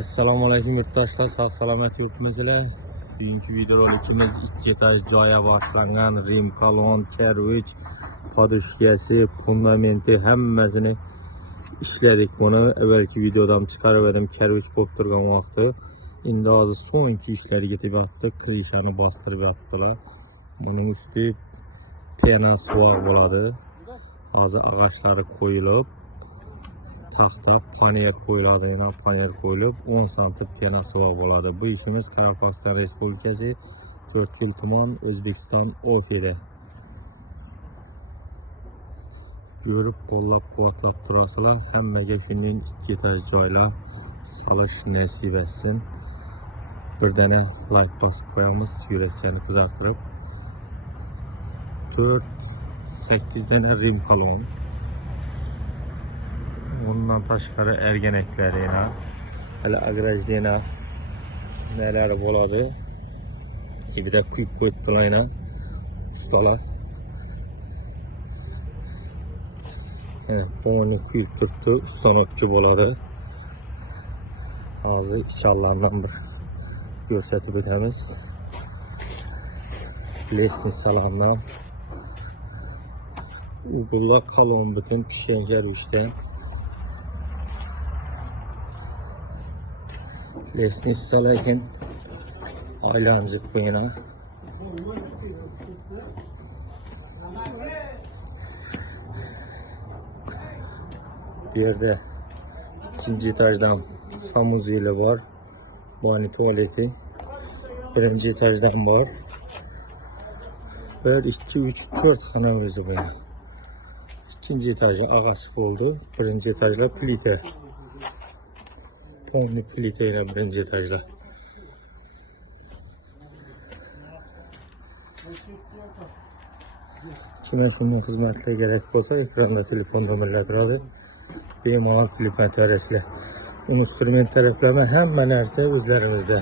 Assalomu alaykum yurtdoshlar, sog' salomat yuribmizlar. Bugungi videorolikimiz 2 etaj joyga boshlangan rim kolon, kervich, podushkasi, fundamenti hammasini ishladik. Buni avvalgi videodan chiqarib edim, kervich bo'lib turgan vaqti. Endi hozir so'nggi ishlarga ketyapti, krishani bostirib yotdilar. Buning usti pena suvoq bo'ladi. Hozir ag'achlari qo'yilib, taxta panel qo'yiladi, yana panel qo'yilib 10 santim pena suvoq bo'ladi. Bu ishimiz Qoraqalpog'iston Respublikasi To'rtko'l tuman O'zbekiston ofisi. Ko'rib qo'llab-quvvatlab turasizlar. Hammaga shunday 2 etaj joylar solish nasib etsin. Bir dana like bosib qo'yamiz, yurakchani kuzattirib. 4-8 dana rim kolon. Ondan tashqari ergenekler yana, hali agrajda yana nelari bo'ladi. Bir de kuyib qo'yibdilar yana ustalar. Bunu kuyib turibdi, ustanokchi bo'ladi. Hozir inshaallohdan bir ko'rsatib o'tamiz. Lesnisalardan uyg'urlar kolon butun tushgan kervishdan. Lesnisa lekin aylanjik bu yana. Bir yerde 2. etajdan famuzuyla var. Bani tuvaleti. 1. etajdan var. Böyle 2, 3, 4 kanalımız bu yana. 2. etajda ağaç oldu. 1. etajda plite. Pomni plite ile 1. etajda. Kime sunma hizmetleri gerek olsa ekranda telefon numarları duradi. Bemalol telefon tarafıyla. Instrument taraflarına hemen her şey üzerinizde.